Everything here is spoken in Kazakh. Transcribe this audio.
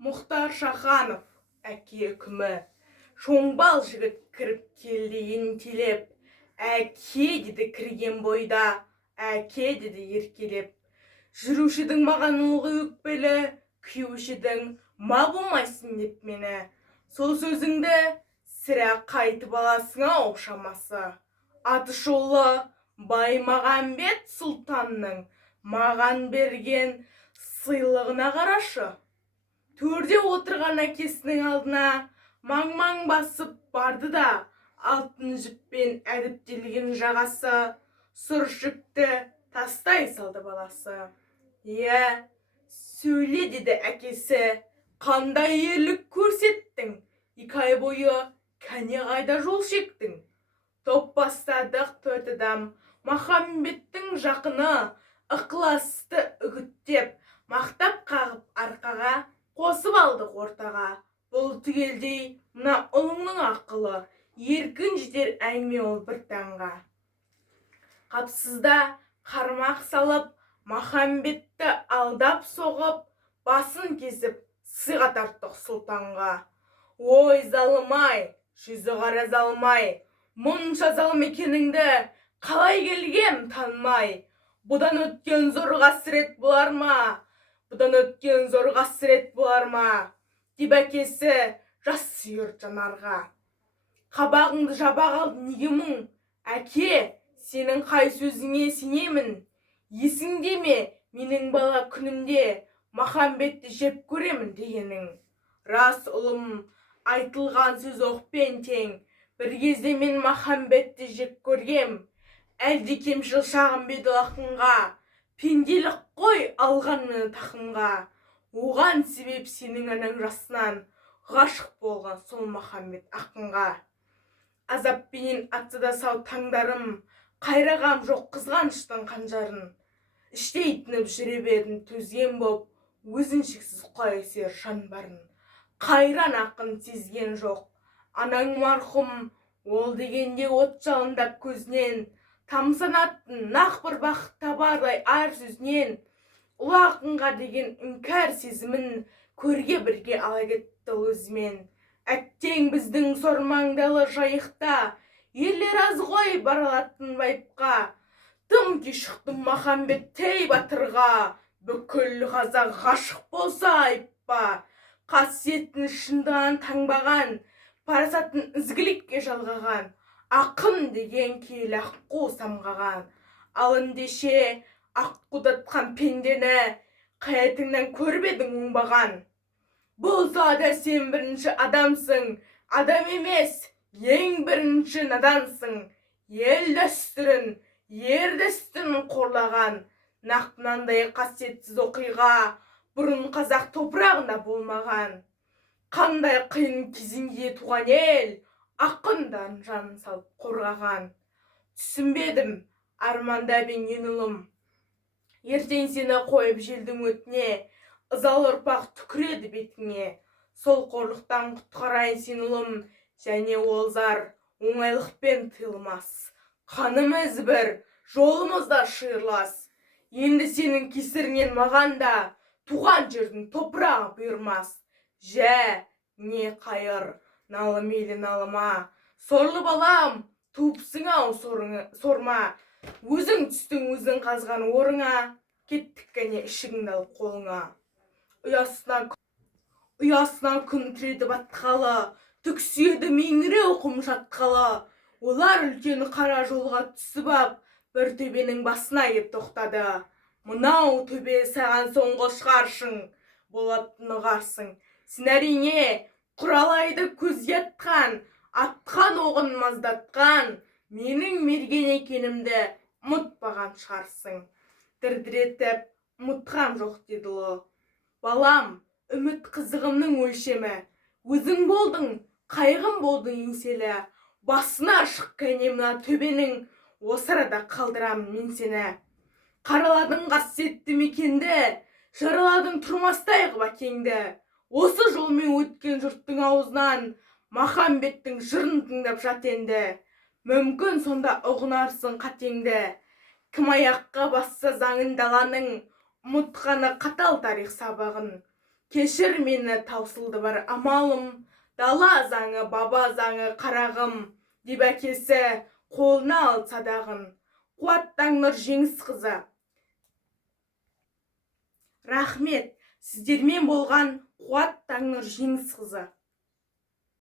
Мұхтар Шаханов, әке үкімі. Шоңбал жігіт кіріп келді ентелеп. Әке деді кірген бойда, әке деді еркелеп. Жүрушідің маған ылғи өкпелі, күйеушідің ма болмайсың деп мені. Сол сөзіңді сірә қайтып аласың ау шамасы. Аты шолы Баймағамбет сұлтанның маған берген сыйлығына қарашы. Төрде отырған әкесінің алдына маң-маң басып барды да, алтын жіппен әдіптелген жағасы сұр жүкті тастай салды баласы. Иә, сөйле деді әкесі, қандай ерлік көрсеттің, 2 ай бойы кәне қайда жол шектің. Топ бастадық 4 адам, Махамбеттің жақыны, ықыласты үгіттеп, мақтап қағып арқаға, қосып алдық ортаға. Бұл түгелдей мына ұлыңның ақылы, еркін жетер әңгіме ол бір таңға. Қапсызда қармақ салып, Махамбетті алдап соғып, басын кесіп, сыйға тарттық сұлтанға. Ой, залымай, жүзі қара залмай, мұнша залым екеніңді қалай келгем танымай. Бұдан өткен зор қасірет болар ма? Бұдан өткен зор қасірет болар ма? Деп әкесі жас сүйір жанарға. Қабағыңды жаба қалды неге мұң? Әке, сенің қай сөзіңе сенемін? Есіңде ме менің бала күнімде Махамбетті жеп көремін дегенің? Рас ұлым, айтылған сөз оқпен тең. Bir кезде мен Махамбетті жек көргем. Әлде кемшіл шағым беді ақынға. Пенделік қой алған мені тақымға. Оған себеп сенің анаң жасынан ғашық болған сол Махамбет ақынға. Азаппенен атса да сау таңдарым, қайрағам жоқ қызғаныштың қанжарын. Іштей тынып жүре бердім төзген боп, өзіншексіз құлай жан барын. Қайран ақын сезген жоқ. Анаң марқұм, ол дегенде от жалындап көзінен, тамсанатын нақ бір бақыт табардай ар сөзінен. Ұлы ақынға деген іңкәр сезімін көрге бірге ала кетті өзімен. Әттең біздің сормаңдалы жайықта ерлер аз ғой баралатын байыпқа. Тым кешіктім Махамбеттей батырға, бүкіл қазақ ғашық болса айыппа. Қасиеттің шындығын таңбаған, парасатын ізгілікке жалғаған, ақын деген киелі аққу самғаған. Ал ендеше аққудатқан пендені қаятыңнан көрбедің оңбаған. Болса да сен бірінші адамсың, адам емес, ең бірінші надансың. Ел дәстүрін, ер дәстүрін қорлаған, нақ мынандай қасиетсіз оқиға бұрын қазақ топырағында болмаған. Қандай қиын кезеңде туған ел, ақындан жанын салып қорғаған. Түсінбедім арманда бенген ұлым, ертең сені қойып желдің өтіне, ызалы ұрпақ түкіреді бетіңе. Сол қорлықтан құтқарайын сен ұлым, және ол зар оңайлықпен тыйылмас. Қанымыз бір, жолымыз да шиырлас. Енді сенің кесіріңнен маған да туған жердің топырағы бұйырмас. Жә, не қайыр, налы мейлі налыма. Сорлы балам, туыпсың ау сорма. Өзің түстің өзің қазған орыңа, кеттік кәне ішігіңді алып қолыңа. Ұясына күн тіреді батқалы, түксүйеді меңіреу құм жатқалы. Олар үлкен қара жолға түсіп ап, бір төбенің басына кеп тоқтады. Мынау төбе саған соңғы шығаршың, болатын ұғарсың. Сен әрине құралайды көзге атқан, атқан оғын маздатқан, менің мерген екенімді ұмытпаған шығарсың. Дірдіретіп, ұмытқам жоқ деді ұлы. Балам, үміт қызығымның өлшемі. Өзің болдың, қайғым болдың еңселі. Басына шық кәне мына төбенің, осы арада қалдырам мен сені. Қараладың қасиетті мекенді, жараладың тұрмастай қып әкеңді. Осы жолмен өткен жұрттың аузынан Махамбеттің жырын тыңдап жат енді. Мүмкін сонда ұғынарсың қатеңді. Кім аяққа басса заңын даланың, ұмытқаны қатал тарих сабағын. Кешір мені таусылды бар амалым, дала заңы, баба заңы қарағым, деп әкесі қолына ал садағын. Қуаттан Нұр Жеңіс қызы. Рахмет, сіздермен болған Қуаттан Нұр Жеңіс қызы.